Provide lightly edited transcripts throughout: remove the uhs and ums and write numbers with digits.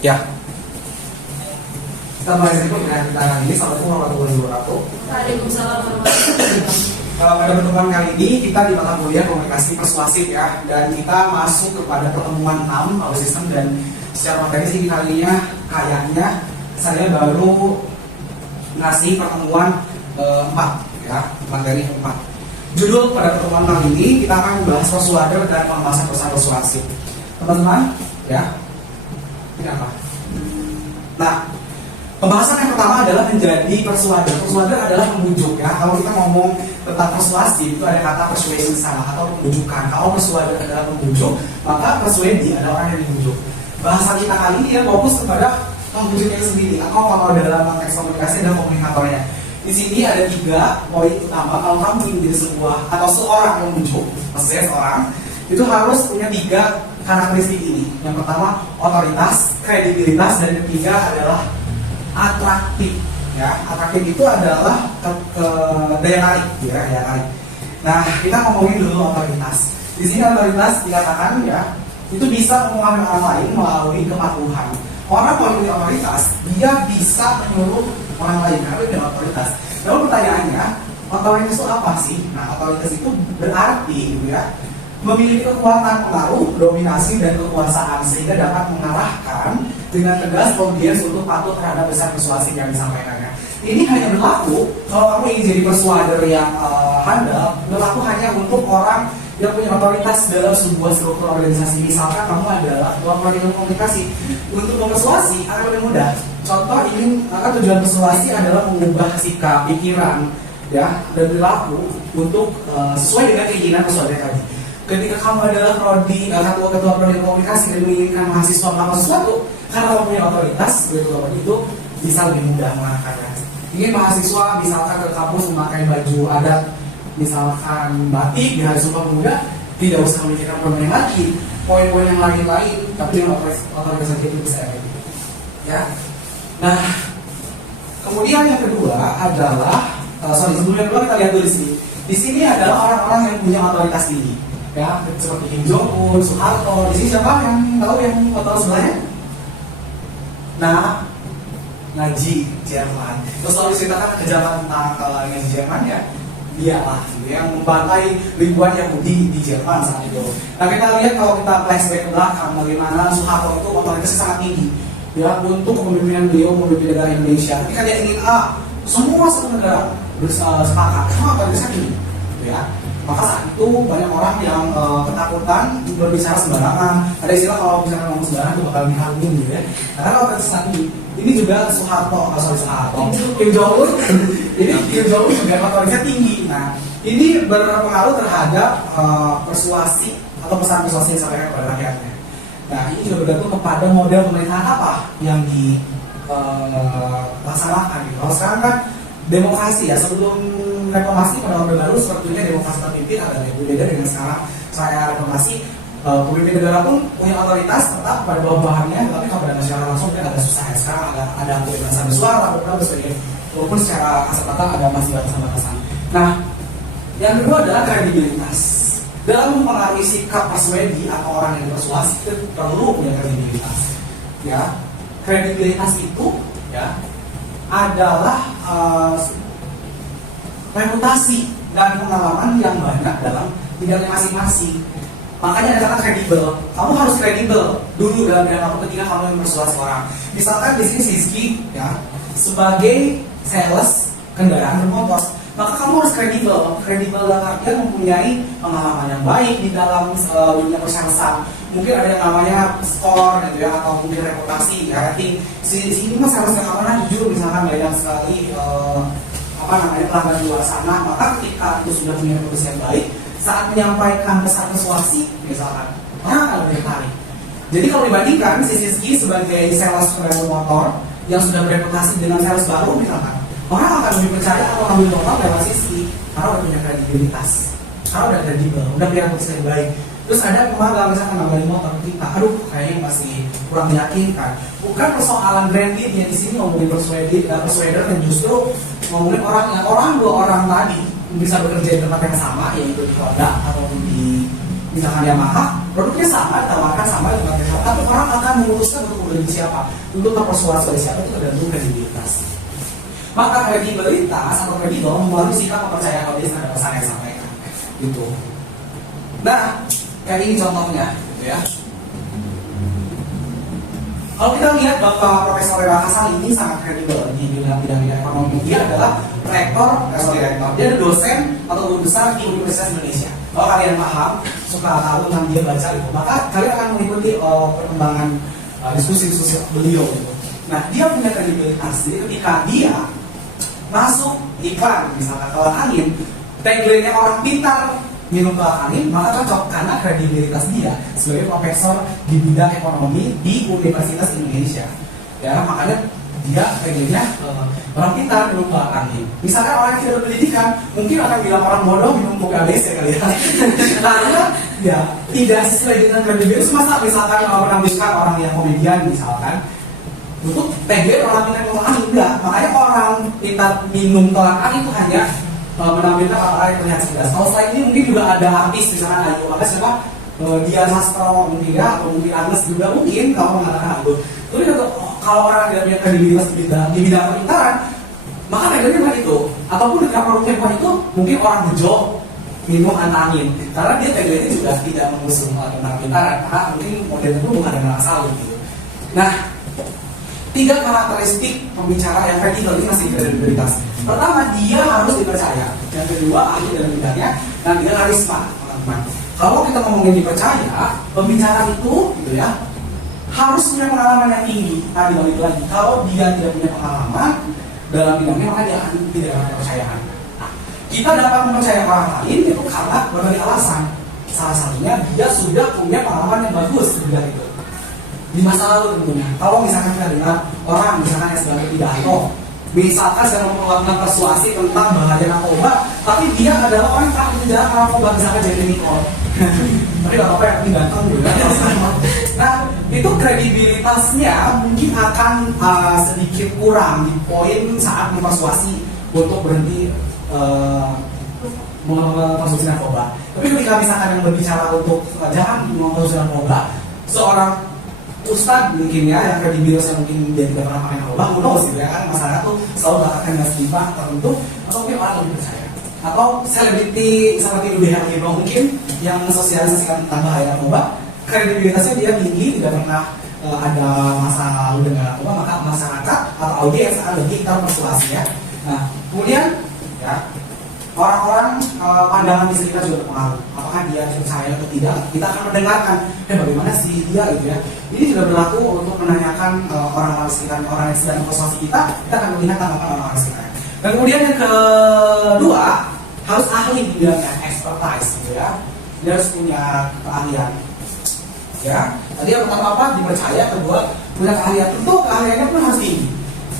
Ya, kita mulai dari kita kali ini. Assalamualaikum warahmatullahi wabarakatuh. Waalaikumsalam warahmatullahi wabarakatuh. Pada pertemuan kali ini kita di mata kuliah komunikasi persuasif ya, dan kita masuk kepada pertemuan 6 power system, dan secara materi sih kalinya kayaknya saya baru ngasih pertemuan 4 ya, materi 4. Judul pada pertemuan kali ini kita akan membahas persuader dan pembahasan pesan persuasif. Teman-teman ya, ini apa? Nah, pembahasan yang pertama adalah menjadi persuader. Persuader adalah membujuk ya. Kalau kita ngomong tentang persuasi itu ada kata persuasi salah atau membujukan. Kalau persuader adalah membujuk, maka persuadi adalah orang yang dibujuk. Bahasa kita kali ini ya fokus kepada membujuknya sendiri. Atau kalau dalam konteks komunikasi ada komunikatornya. Di sini ada 3 poin utama. Kalau kamu ingin menjadi sebuah atau seorang yang membujuk, maksudnya seorang itu harus punya 3 karakteristik ini. Yang pertama otoritas, kredibilitas, dan yang ketiga adalah atraktif ya. Atraktif itu adalah daya tarik ya, daya tarik. Nah, kita ngomongin dulu otoritas. Di sini otoritas dikatakan ya, itu bisa mempengaruhi orang lain melalui kepatuhan. Orang memiliki otoritas, dia bisa menyuruh orang lain karena dia otoritas. Lalu pertanyaannya, otoritas itu apa sih? Nah, otoritas itu berarti gitu ya, memiliki kekuatan pengaruh, dominasi, dan kekuasaan sehingga dapat mengarahkan dengan tegas audiens untuk patuh terhadap pesan persuasif yang disampaikannya. Ini hanya berlaku kalau kamu ingin jadi persuader yang handal, berlaku hanya untuk orang yang punya otoritas dalam sebuah struktur organisasi. Misalkan kamu adalah orang yang komunikasi, untuk mempersuasi akan lebih mudah. Contoh ini, tujuan persuasi adalah mengubah sikap, pikiran, ya, dan perilaku untuk sesuai dengan keinginan persuader tadi. Ketika kamu adalah ketua prodi komunikasi dan menginginkan mahasiswa melakukan sesuatu, karena kamu punya otoritas itu bisa lebih mudah mengarahkannya. Ingin mahasiswa misalkan ke kampus memakai baju adat, misalkan batik di hari Sumpah Pemuda, tidak usah memikirkan permainan lagi, poin-poin yang lain-lain, tapi dengan otoritas itu bisa ya. Nah, kemudian yang kedua adalah sebelum yang kedua kita lihat dulu di sini. Di sini adalah orang-orang yang punya otoritas tinggi. Ya, seperti Kim Jong Un, Soeharto. Di sini siapa yang tahu yang foto sebelahnya? Nah, Nazi Jerman. Terus selalu diceritakan kejahatan tentang kalau yang Jerman ya, dialah yang membantai ribuan Yahudi di Jerman saat itu. Nah, kita lihat kalau kita flashback ke belakang bagaimana Soeharto itu otoritasnya sangat tinggi. Ya, untuk kepemimpinan beliau memimpin negara Indonesia. Ketika dia ingin semua satu negara sepakat, semua otoritasnya tinggi. Ya. Maka saat itu banyak orang yang ketakutan berbicara sembarangan. Ada istilah kalau misalnya ngomong sembarangan itu bakal dihaluin gitu ya. Karena kalau saat ini juga Soeharto, Kim Jong Un, ini Kim Jong Un juga otoritasnya tinggi. Nah, ini berpengaruh terhadap persuasi atau pesan persuasi yang disampaikan kepada rakyatnya. Nah, ini juga bergantung kepada model pemerintahan apa yang dilaksanakan. Gitu. Kalau sekarang kan demokrasi ya, sebelum reformasi pada Orde Baru sepertinya demokrasi terpimpin agak berbeda dengan sekarang. Saya reformasi, pemimpin negara pun punya otoritas tetap pada bawahannya, tapi kalau pada masyarakat langsung kan agak susah ya. Sekarang ada kebebasan bersuara, dan sebagainya. Walaupun secara kasat mata ada masih batasan-batasan. Nah, yang kedua adalah kredibilitas. Dalam mempengaruhi sikap persuadi atau orang yang berpersuasi itu perlu punya kredibilitas. Ya, kredibilitas itu ya adalah reputasi dan pengalaman yang banyak dalam bidangnya masing-masing. Makanya ada kata kredibel. Kamu harus kredibel dulu dalam bidang kamu ketika kamu mempersuasi orang. Misalkan di sini Siski ya, sebagai sales kendaraan bermotor, maka kamu harus kredibel. Kredibel dalam artian mempunyai pengalaman yang baik di dalam dunia persalesan. Mungkin ada yang namanya skor gitu ya, atau mungkin reputasi, rating. Di sini mas sales yang mana jujur, misalkan banyak sekali pelanggan di luar sana, maka ketika itu sudah punya reputasi yang baik, saat menyampaikan pesan persuasi, misalkan orang akan lebih tertarik. Jadi kalau dibandingkan si Siski sebagai sales kendaraan motor yang sudah bereputasi dengan sales baru, misalkan orang akan lebih percaya atau ngambil motor lewat Siski karena udah punya kredibilitas, karena udah kredibel, udah punya reputasi yang baik. Terus ada pemagang misalkan ngambil motor kita, aduh kayaknya masih kurang meyakinkan. Bukan persoalan branding yang di sini ngomongin persuader, dan justru ngomongin dua orang tadi bisa bekerja di tempat yang sama, yaitu di produk atau di misalkan Yamaha, produknya sama, ditawarkan sama dengan siapa, tapi orang akan memutuskan untuk membeli siapa, untuk mempersuasi oleh siapa itu tergantung kredibilitas. Maka kredibilitas atau kredibel melalui sikap kepercayaan audiens terhadap pesan yang disampaikan, gitu. Nah, kayak ini contohnya, gitu ya. Kalau kita lihat Bapak Profesor Rela Kasali ini sangat kredibel di bidang ekonomi. Dia adalah rektor, dia ada dosen atau guru besar di Universitas Indonesia. Kalau kalian paham, suka tahu tentang dia baca itu, maka kalian akan mengikuti perkembangan diskusi-diskusi beliau. Gitu. Nah, dia punya kredibilitas. Jadi ketika dia masuk iklan, misalkan tolak angin, tagline-nya orang pintar minum tolak angin, maka cocok karena kredibilitas dia sebagai profesor di bidang ekonomi di Universitas Indonesia. Ya, makanya dia tagline-nya orang pintar minum tolak angin. Misalkan orang yang tidak berpendidikan, mungkin akan bilang orang bodoh minum kopi ABC kali ya. Karena ya tidak sesuai dengan kredibilitas. Masa misalkan menampilkan orang yang komedian misalkan, untuk tagline orang pintar minum tolak angin enggak. Makanya orang pintar minum tolak angin itu hanya menampilkan orang yang terlihat cerdas. Kalau selain ini mungkin juga ada artis, misalkan Ayu, ada siapa? Dian Sastro mungkin ya, atau mungkin Agnes juga mungkin kalau mengatakan itu. Tapi kalau orang tidak punya kredibilitas di bidang kepintaran, maka tagline-nya bukan itu. Ataupun ketika produknya bukan itu, mungkin orang bejo minum antangin. Karena dia tagline-nya juga tidak mengusung tentang kepintaran, karena mungkin model itu bukan dengan asal gitu. Nah, 3 karakteristik pembicara yang kredibel ini masih kredibilitas. Pertama, dia harus dipercaya. Yang kedua, ahli dalam bidangnya. Dan dia karisma, teman-teman. Kalau kita ngomongin dipercaya, pembicara itu, gitu ya, harus punya pengalaman yang tinggi. Tadi balik lagi, kalau dia tidak punya pengalaman dalam bidangnya, maka dia akan tidak dapat kepercayaan. Nah, kita dapat mempercayai orang lain itu karena berbagai alasan. Salah satunya dia sudah punya pengalaman yang bagus di bidang itu. Di masa lalu tentunya. Kalau misalkan kita dengar orang misalkan yang sedang berpidato, misalkan sedang melakukan persuasi tentang bahaya narkoba, tapi dia adalah orang yang takut penjara narkoba, misalkan Jeremy Nicole. Tapi gak apa-apa, yang penting ganteng juga. Nah, itu kredibilitasnya mungkin akan sedikit kurang di poin saat mempersuasi untuk berhenti mengkonsumsi narkoba. Tapi ketika misalkan yang berbicara untuk jangan mengkonsumsi narkoba, seorang ustad mungkin ya, yang kredibilitasnya mungkin dia tidak pernah pakai narkoba, udah gitu ya kan, masyarakat tuh selalu mengatakan dengan stigma tertentu, atau mungkin orang lebih percaya. Atau selebriti seperti Dude Herlino mungkin yang mensosialisasikan tentang bahaya narkoba, kredibilitasnya dia tinggi, tidak pernah ada masa lalu dengan narkoba, maka masyarakat atau audiens akan lebih terpersuasi ya. Nah, kemudian ya orang-orang pandangan di sekitar juga berpengaruh. Apakah dia percaya atau tidak? Kita akan mendengarkan, bagaimana sih dia gitu ya. Ini juga berlaku untuk menanyakan orang-orang sekitar, orang yang sedang mempersuasi kita akan melihat tanggapan orang-orang sekitar. Dan kemudian yang kedua, harus ahli di bidangnya, expertise gitu ya. Dia harus punya keahlian. Ya, tadi yang pertama apa? Dipercaya, kedua punya keahlian. Tentu keahliannya pun harus tinggi.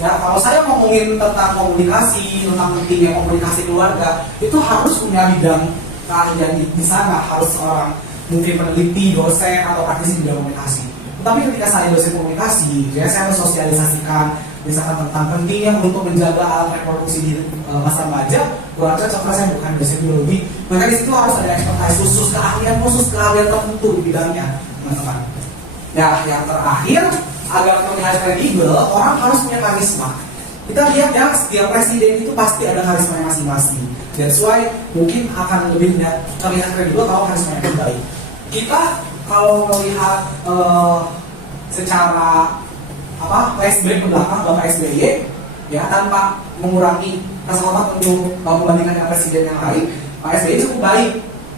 Ya, kalau saya ngomongin tentang komunikasi, tentang pentingnya komunikasi keluarga, itu harus punya bidang keahlian di sana, harus seorang mungkin peneliti, dosen atau praktisi di bidang komunikasi. Tetapi ketika saya dosen komunikasi, ya saya mensosialisasikan misalkan tentang pentingnya untuk menjaga alat reproduksi di masa remaja, kurang cocok karena saya bukan dosen biologi. Maka di situ harus ada expertise khusus, keahlian tertentu di bidangnya, teman-teman. Ya, yang terakhir, agar terlihat kredibel, orang harus punya karisma. Kita lihat ya, setiap presiden itu pasti ada karismanya masing-masing. That's why mungkin akan lebih terlihat kredibel kalau karismanya lebih baik. Kita kalau melihat secara flashback ke belakang Bapak SBY, ya tanpa mengurangi rasa hormat untuk membandingkan dengan presiden yang lain, Pak SBY cukup baik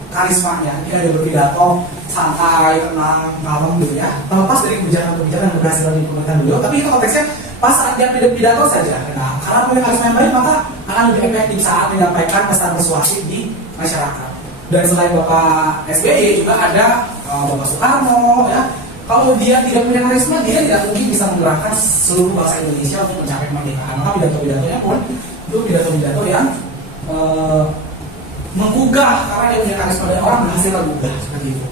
karismanya. Dia ada berpidato santai, tenang, kalem gitu ya. Terlepas dari kebijakan-kebijakan yang berhasil di pemerintahan beliau, tapi itu konteksnya pas saat dia pidato saja. Nah, karena punya karisma yang baik, maka akan lebih efektif saat menyampaikan pesan persuasif di masyarakat. Dan selain Bapak SBY juga ada Bapak Soekarno ya. Kalau dia tidak punya karisma, dia tidak mungkin bisa menggerakkan seluruh bangsa Indonesia untuk mencapai kemerdekaan. Maka pidato-pidatonya pun itu pidato-pidato yang menggugah, karena dia punya karisma dan orang berhasil tergugah seperti itu.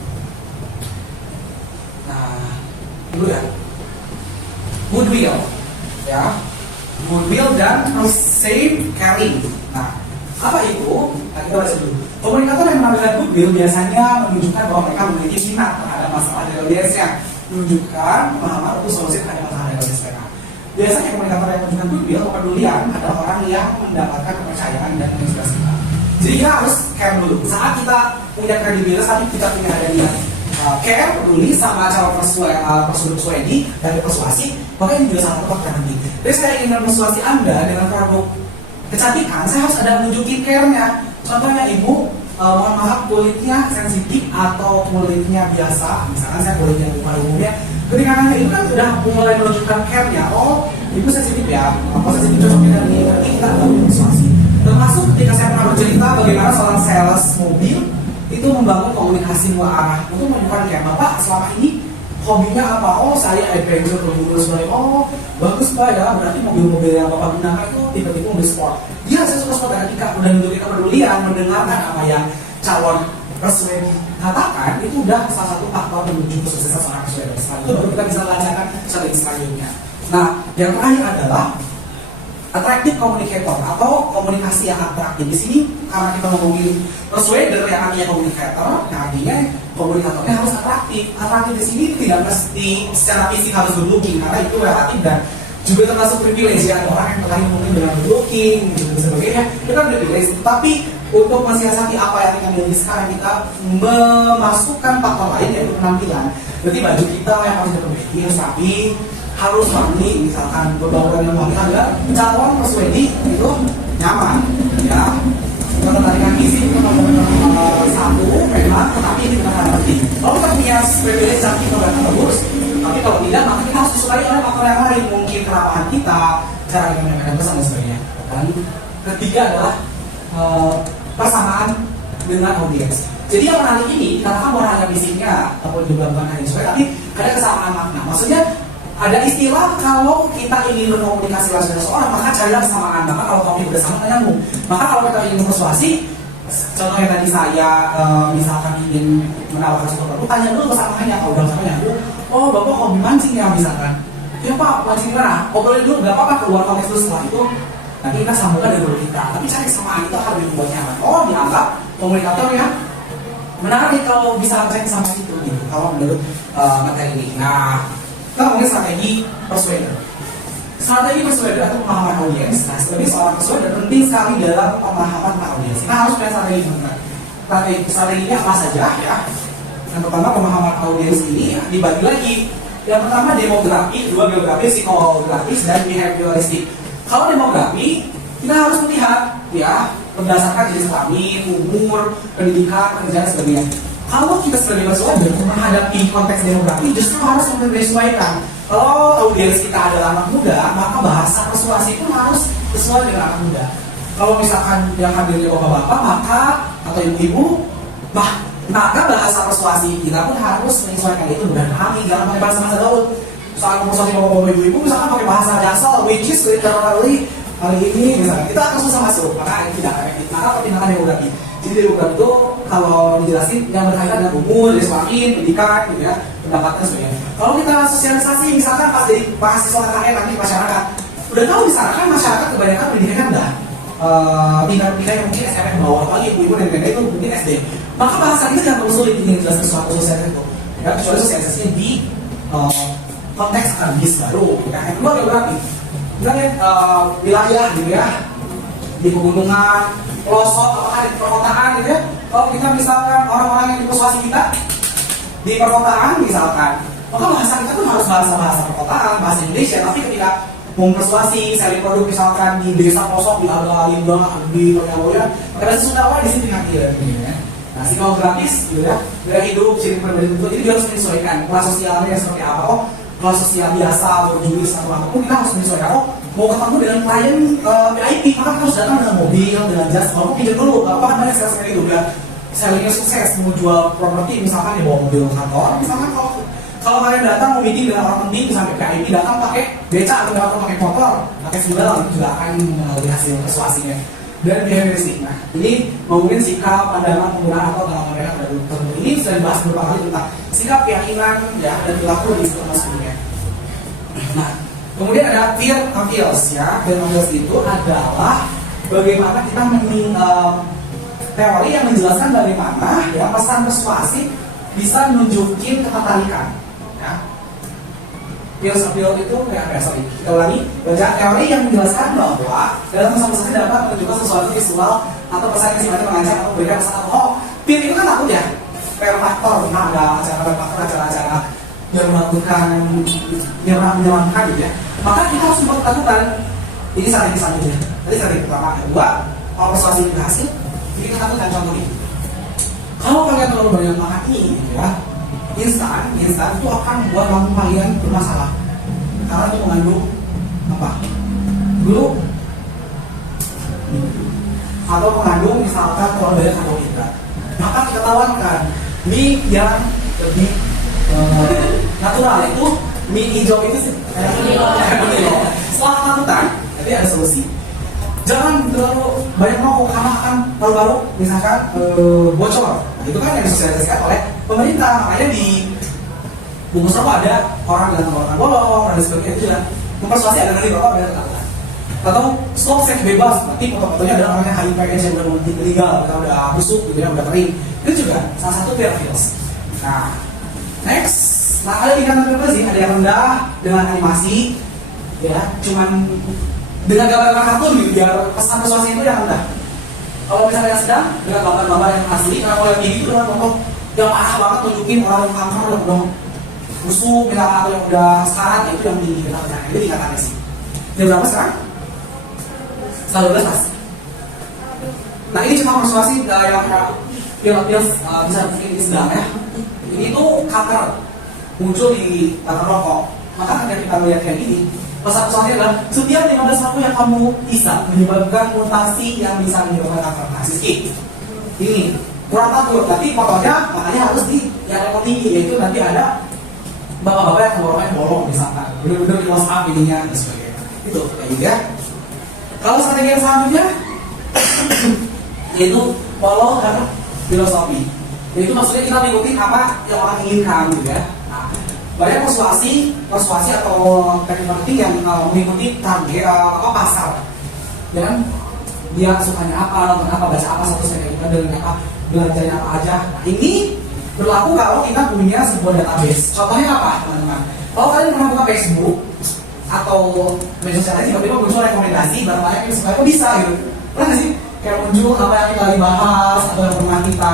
Nah, dulu ya, goodwill, ya, goodwill dan safe caring. Nah, apa itu? Nah, kita baca dulu. Komunikator yang menampilkan goodwill biasanya menunjukkan bahwa mereka memiliki minat terhadap masalah dari audiensnya, menunjukkan pemahaman untuk solusi terhadap masalah dari audiens mereka. Biasanya komunikator yang menunjukkan goodwill, kepedulian adalah orang yang mendapatkan kepercayaan dan inspirasi kita. Jadi kita harus care dulu. Saat kita punya kredibilitas, tapi kita punya ada niat care, peduli sama cara prosedur ini dan persuasi, maka ini juga sangat tepat nanti. Jadi saya ingin persuasi Anda dengan produk kecantikan, saya harus ada menunjukin care-nya. Contohnya ibu, mohon maaf kulitnya sensitif atau kulitnya biasa, misalkan saya kulitnya bukan umumnya. Ketika Anda itu kan sudah mulai menunjukkan care-nya, oh ibu sensitif ya, apa sensitif cocoknya dari ini, kita bangun persuasi. Termasuk ketika saya pernah bercerita bagaimana seorang sales mobil itu membangun komunikasi dua arah untuk menunjukkan kayak bapak selama ini hobinya apa? Oh saya adventure berburu sebagai oh bagus pak ya, berarti mobil-mobil yang bapak gunakan itu tipe-tipe mobil sport. Iya saya suka sport. Ketika udah menunjukkan kepedulian, mendengarkan apa yang calon persuasi katakan, itu udah salah satu faktor menuju kesuksesan seorang persuasi. Itu baru kita bisa lancarkan strategi selanjutnya. Nah yang terakhir adalah attractive communicator atau komunikasi yang atraktif. Di sini karena kita ngomongin persuader yang artinya komunikator, yang artinya komunikatornya harus atraktif. Atraktif di sini tidak mesti secara fisik harus good looking, karena itu relatif dan juga termasuk privilege ya. Orang yang terkait mungkin dengan good looking dan sebagainya itu kan privilege. Tapi untuk mensiasati apa yang kita miliki sekarang, kita memasukkan faktor lain yaitu penampilan. Berarti baju kita yang harus diperbaiki, harus rapi, harus wangi, misalkan berbauan yang wangi adalah calon persuasi itu nyaman ya. Ketertarikan fisik itu nomor satu memang, tetapi ini bukan hal penting. Kalau kita punya privilege cantik atau bagus, tapi kalau tidak maka kita harus disukai oleh faktor yang lain, mungkin keramahan kita, cara kita menyampaikan pesan dan sebagainya. Dan ketiga adalah persamaan dengan audiens. Jadi yang menarik ini dikatakan bukan hanya fisiknya ataupun juga bukan hanya sesuai, tapi ada kesamaan makna. Maksudnya ada istilah kalau kita ingin berkomunikasi langsung dengan seseorang, maka carilah kesamaan. Maka kalau topik bersama nyambung. Maka kalau kita ingin persuasi, contohnya tadi saya misalkan ingin menawarkan sesuatu produk, tanya dulu kesamaannya. Kalau udah sama nyambung, oh bapak hobi mancing ya misalkan. Ya pak, mancing di mana? Obrolin dulu, nggak apa-apa keluar konteks dulu. Setelah itu nanti kita sambungkan dari dulu kita. Tapi cari kesamaan itu akan lebih membuat nyaman. Oh dianggap komunikator yang menarik kalau bisa cari kesamaan itu. Gitu. Kalau menurut materi ini. Nah, kita ngomongin strategi persuader. Strategi persuader atau pemahaman audiens. Nah, sebagai seorang persuader penting sekali dalam pemahaman audiens. Kita harus punya strategi benar. Strateginya apa saja ya? Yang pertama pemahaman audiens ini dibagi lagi. Yang pertama demografi, dua geografi, psikografis dan behavioristik. Kalau demografi kita harus melihat ya berdasarkan jenis kelamin, umur, pendidikan, pekerjaan dan sebagainya. Kalau kita sebagai persuader menghadapi konteks demografi justru harus menyesuaikan. Kalau audiens kita adalah anak muda, maka bahasa persuasi pun harus sesuai dengan anak muda. Kalau misalkan yang hadirnya bapak-bapak, maka atau ibu-ibu, maka bahasa persuasi kita pun harus menyesuaikan itu dan dipahami. Jangan pakai bahasa gaul. Soal persuasi bapak-bapak ibu-ibu, misalkan pakai bahasa dasar, which is literally kali ini misalnya kita akan susah masuk, maka ini tidak efektif. Maka pertimbangan demografi. Jadi demografi itu kalau dijelasin yang berkaitan dengan umur, jenis kelamin, pendidikan, gitu ya, pendapatan sebagainya. Kalau kita sosialisasi, misalkan pas jadi mahasiswa KKN nanti masyarakat, udah tahu di sana kan masyarakat kebanyakan pendidikan udah tingkat mungkin SMP ke bawah, lagi ibu-ibu dan nenek itu mungkin SD. Maka bahasa kita jangan terlalu sulit ingin jelaskan sesuatu sosialisasi itu. Ya, kecuali sosialisasinya di konteks akademis baru. Yang kedua geografi. Kita lihat wilayah gitu ya, di pegunungan, pelosok, apakah di perkotaan gitu ya. Kalau kita misalkan orang-orang yang dipersuasi kita di perkotaan misalkan, maka bahasa kita tuh harus bahasa perkotaan, bahasa Indonesia. Tapi ketika mempersuasi, selling produk misalkan di desa pelosok, di Lindung, di Loya, maka bahasa Sunda di sini nanti ya. Nah, psikografis gitu ya, gaya hidup, ciri pribadi itu dia harus menyesuaikan. Kelas sosialnya seperti apa? Oh, kelas sosial biasa, berjuis atau apapun kita harus menyesuaikan. Oh, mau ketemu dengan klien VIP, maka harus datang dengan mobil, dengan jas. Kalau pinjam dulu, apa namanya sales itu biar sellingnya sukses, mau jual properti misalkan ya bawa mobil kantor. Misalkan kalau kalian datang mau meeting dengan orang penting sampai VIP, datang pakai beca atau pakai motor, pakai sandal itu juga akan mengalami hasil persuasinya. Dan behavioristik. Nah, ini ngomongin sikap, pandangan, penggunaan atau tanggapan mereka tertentu. Ini sudah dibahas beberapa kali tentang sikap, keyakinan, ya, dan perilaku di sekitar sebelumnya. Nah, kemudian ada fear and feels, ya. Fear and feels itu adalah bagaimana kita teori yang menjelaskan bagaimana ya pesan persuasif bisa nunjukin ketertarikan. Ya. Peer itu kita ulangi, baca teori yang menjelaskan bahwa dalam pesan persuasif dapat menunjukkan sesuatu visual atau pesan yang sifatnya mengancam atau memberikan pesan atau peer itu kan takut ya, faktor, ada acara-acara yang melakukan menyeramkan gitu ya. Maka kita harus melakukan ini strategi selanjutnya. Tadi strategi pertama, kedua, kalau persuasi berhasil, kita lakukan contoh ini. Kalau kalian terlalu banyak makan ini, gitu ya, instan itu akan membuat lambung kalian bermasalah. Karena itu mengandung apa? Atau mengandung misalkan terlalu banyak karbohidrat. Maka kita tawarkan mie yang lebih natural, itu mie hijau itu sih. Setelah lakukan, jadi ada solusi. Jangan terlalu banyak rokok karena akan baru-baru misalkan bocor. Nah, itu kan yang disosialisasikan oleh pemerintah. Makanya di bungkus rokok ada orang dengan tenggorokan bolong dan sebagainya, itu juga mempersuasi agar nanti rokok ada ketakutan. Atau stop seks bebas, berarti foto-fotonya adalah orang yang HIV AIDS yang udah meninggal, atau udah busuk gitu ya, udah kering. Itu juga salah satu peer feels. Nah, next, ada tingkatan sih, ada yang rendah dengan animasi, ya, cuman dengan gambar-gambar kartun gitu, biar pesan persuasi itu yang rendah. Kalau misalnya yang sedang dengan gambar-gambar yang asli, kalau yang tinggi itu dengan contoh yang parah banget tunjukin orang yang kanker yang udah busuk, misalnya atau yang udah sekarat, itu yang tinggi kita punya. Itu tingkatannya sih. Yang berapa sekarang? 12 mas. Nah ini cuma persuasi yang bisa bikin sedang ya. Ini tuh kanker muncul di kanker rokok. Maka ketika kita melihat kayak gini, pesan persuasi adalah setiap 15 waktu yang kamu bisa menyebabkan mutasi yang bisa menyebabkan kanker. Nah sisi ini kurang takut, tapi fotonya makanya harus di yang level tinggi, yaitu nanti ada bapak-bapak yang tenggorokannya bolong misalkan, bener-bener di WhatsApp ininya dan sebagainya. Itu kayak gitu ya. Kalau strategi yang selanjutnya yaitu follow her filosofi. Yaitu maksudnya kita mengikuti apa yang orang inginkan gitu ya. Nah, banyak persuasi atau teknik marketing yang mengikuti target pasar. Dan dia sukanya apa, nonton apa, baca apa, satu saya kayak dengan apa, belajarnya apa aja. Nah, ini berlaku kalau kita punya sebuah database. Contohnya apa, teman-teman? Kalau kalian pernah buka Facebook atau media sosial lain, tiba-tiba muncul rekomendasi barang banyak yang sebenarnya kok bisa gitu. Pernah nggak sih? Kayak muncul apa yang kita lagi bahas atau yang pernah kita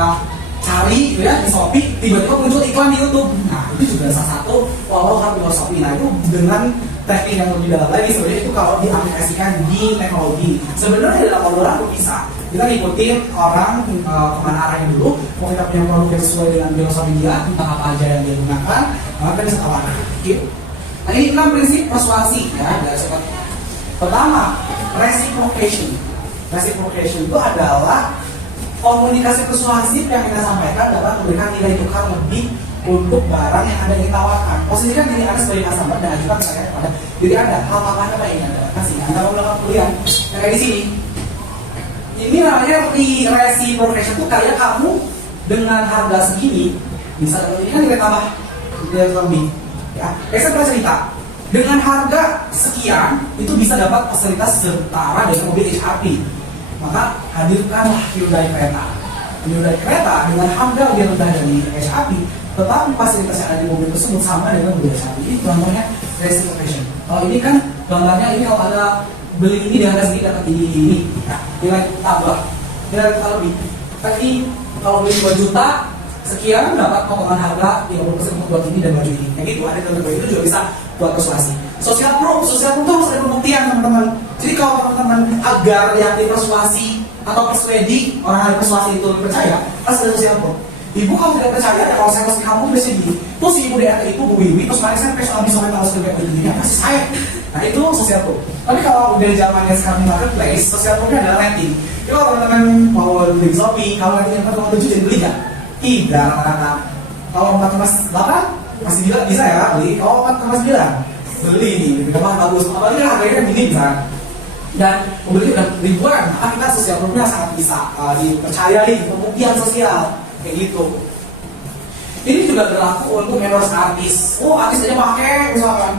cari gitu ya di Shopee, tiba-tiba muncul iklan di YouTube. Nah itu juga salah satu follow her filosofi. Nah itu dengan teknik yang lebih dalam lagi sebenarnya itu kalau diaplikasikan di teknologi. Sebenarnya dalam penggunaan itu bisa. Kita ngikutin orang kemana arahnya dulu. Mau kita punya produk yang sesuai dengan filosofi dia, tentang apa aja yang dia gunakan, maka kita bisa tawarkan. Gitu. Nah ini 6 prinsip persuasi ya, dari sobat. Pertama, reciprocation. Reciprocation itu adalah komunikasi persuasif yang kita sampaikan dapat memberikan nilai tukar lebih untuk barang yang Anda ingin tawarkan. Posisikan diri Anda sebagai customer dan ajukan saya kepada diri Anda. Hal apa yang ingin Anda kasih? Anda mau melakukan kuliah yang kayak di sini. Ini namanya reciprocation itu kayak kamu dengan harga segini bisa ini kan nilai tambah nilai lebih. Ya, saya pernah cerita dengan harga sekian itu bisa dapat fasilitas setara dengan mobil HRV. Maka hadirkanlah Hyundai Creta. Hyundai Creta dengan harga lebih rendah dari HRV, tetapi fasilitas yang ada di mobil tersebut sama dengan mobil HRV. Ini contohnya reciprocation. Kalau ini kan gambarnya ini kalau ada beli ini di harga segini dapat ini, ya, nilai tambah, nilai tambah lebih. Tapi kalau beli 2 juta sekian dapat potongan harga 50% buat ini dan baju ini. Kayak gitu ada contoh itu juga bisa buat persuasi. Social proof itu harus ada pembuktian teman-teman. Jadi kalau teman-teman agar yang dipersuasi atau persuadi orang yang persuasi itu percaya, harus ada social proof. Ibu kalau tidak percaya ya kalau saya kasih kamu biasanya gini. Terus ibu DRT itu Bu Wiwi terus mari saya pesok habis sampai tahu sudah begini pasti saya. Nah itu social proof. Tapi kalau udah zamannya sekarang di marketplace, social proofnya adalah rating. Jadi kalau teman-teman mau beli Shopee, kalau ratingnya 4,7 jadi beli nggak? Tidak rata-rata. Kalau 4,8 masih bisa ya beli. Kalau 4,9 beli nih, bahan bagus. Apalagi harganya kan gini misalnya. Dan pembeli udah ribuan, maka kita sosial proofnya sangat bisa dipercayai, pembuktian sosial kayak gitu. Ini juga berlaku untuk endorse artis. Oh artis aja pakai misalkan,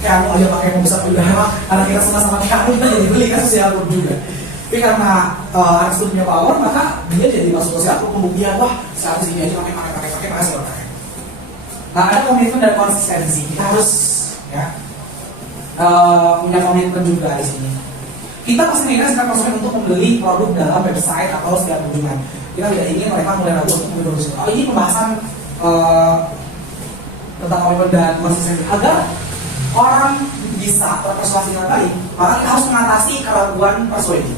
kayak aja pakai mau bisa udah anak kita sama-sama kayak kita jadi beli kan sosial proof juga. Tapi karena artis itu punya power, maka dia jadi masuk ke siapa pembuktian, wah si artis ini aja pakai makasih orang. Nah, ada komitmen dan konsistensi. Kita harus ya punya komitmen juga di sini. Kita pasti mengingatkan konsumen untuk membeli produk dalam website atau setiap kunjungan. Kita tidak ingin mereka mulai ragu untuk membeli produk. Oh, ini pembahasan tentang komitmen dan konsistensi agar orang bisa berpersuasi dengan baik. Maka kita harus mengatasi keraguan persuasi.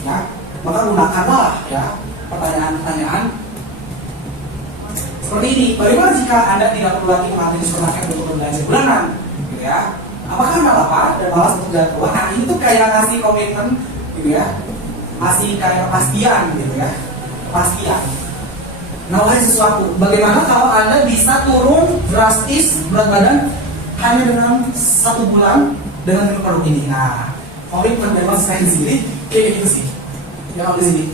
Ya, maka gunakanlah ya pertanyaan-pertanyaan seperti ini. Bagaimana jika Anda tidak perlu lagi mengambil supermarket untuk berbelanja bulanan, gitu ya? Apakah Anda lapar dan malas untuk jalan keluar? Nah, ini tuh kayak ngasih komitmen, gitu ya, ngasih kayak kepastian, gitu ya, kepastian. Nawarin sesuatu. Bagaimana kalau Anda bisa turun drastis berat badan hanya dengan 1 bulan dengan minum produk ini? Nah, komitmen dan konsistensi kayak gitu sih. Ya, di sini.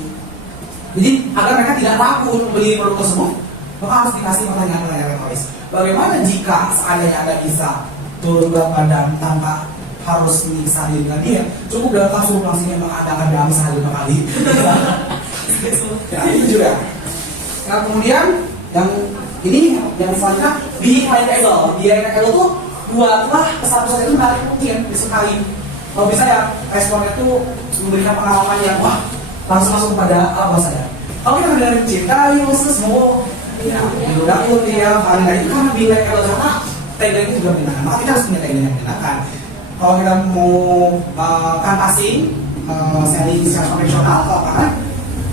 Jadi agar mereka tidak ragu untuk beli produk tersebut, maka harus dikasih pertanyaan-pertanyaan retoris. Bagaimana jika seandainya Anda bisa turun berat badan tanpa harus menyiksa diri dengan dia, cukup dalam kasus langsungnya mengada-ngada sehari 5 kali. Ya, itu juga. Nah, kemudian yang ini yang selanjutnya DIY-able. DIY-able itu buatlah pesan-pesan itu menarik mungkin, disukai. Kalau bisa ya responnya itu memberikan pengalaman yang wah langsung masuk kepada apa saya. Kalau kita dari cinta, Yesus mau ya udah dia paling itu kan DIY-able karena tagline itu juga menyenangkan. Maka kita harus punya tagline yang menyenangkan. Kalau kita mau canvassing, selling secara konvensional atau apa kan,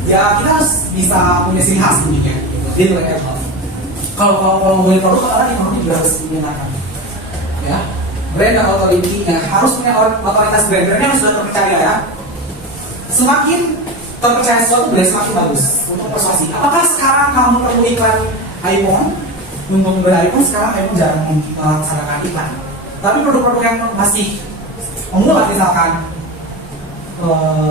ya kita harus bisa punya ciri khas uniknya. Jadi itu kayak kalau mau beli produk orang yang mau juga harus menyenangkan. Ya, brand dan authority-nya harus punya otoritas brand-brandnya yang sudah terpercaya ya. Semakin terpercaya sesuatu brand semakin bagus untuk persuasi. Apakah sekarang kamu perlu iklan iPhone? Untuk membeli iPhone sekarang iPhone jarang melaksanakan iklan. Tapi produk-produk yang masih memulai misalkan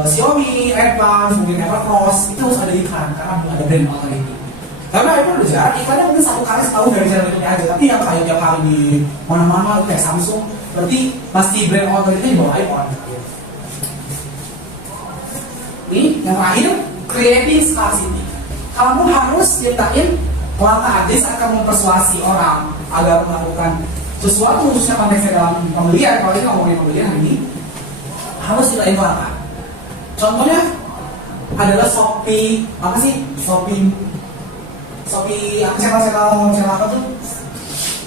Xiaomi, Advance, mungkin Evercross itu harus ada iklan karena belum ada brand authority. Karena iPhone udah jarang, iklannya mungkin 1 kali setahun dari channel YouTube aja. Tapi yang kayak tiap kali di mana-mana kayak Samsung, berarti pasti brand authority di bawah iPhone. Ini yang terakhir, creating scarcity. Kamu harus ciptain langkah adis akan mempersuasi orang agar melakukan sesuatu, khususnya konteksnya dalam pembelian. Kalau kita ngomongin pembelian hari ini, harus ciptain langkah. Contohnya adalah Shopee, apa sih? Shopee yang channel apa tuh?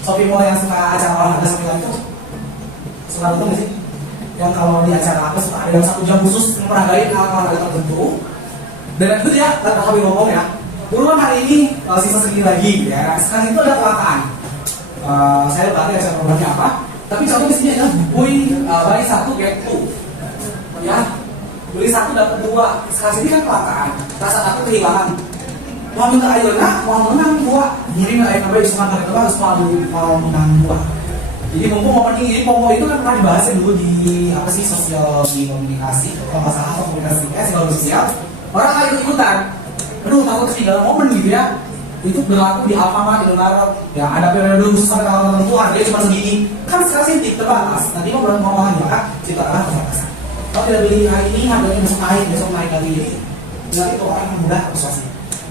Shopee Mall yang suka acara olahraga sampai itu suka nonton nggak sih? Yang kalau di acara apa suka ada 1 jam khusus memperagain olahraga tertentu. Dan itu ya, kami ngomong ya. Buruan hari ini sisa segini lagi ya. Sekarang itu ada kelangkaan. Saya lupa acara programnya apa. Tapi contoh di sini adalah buy 1 get 2. Ya, beli 1 dapat 2. Sekarang ini kan kelangkaan. Rasa takut kehilangan. Mau minta ayeuna, mau menang 2. Ngirim ayeuna sampai Sumatera itu harus mau menang 2. Jadi mumpung momen ini, FOMO itu kan pernah dibahas dulu di apa sih sosial di komunikasi, kalau nggak salah komunikasi sosial. Orang lain ikutan. Aduh, takut ketinggalan momen gitu ya. Itu berlaku di Alfamart, Indomaret. Ya, ada periode khusus sampai tanggal tertentu harganya cuma segini. Kan sekarang sih terbatas. Tadi mau berapa ngomongin ya, ciptakan keterbatasan. Kalau tidak beli hari ini, harganya besok naik lagi. Jadi itu orang yang mudah persuasi.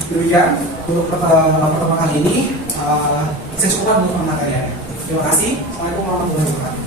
Demikian untuk pertemuan kali ini. Saya cukupkan untuk materinya. Terima kasih. Assalamualaikum warahmatullahi wabarakatuh.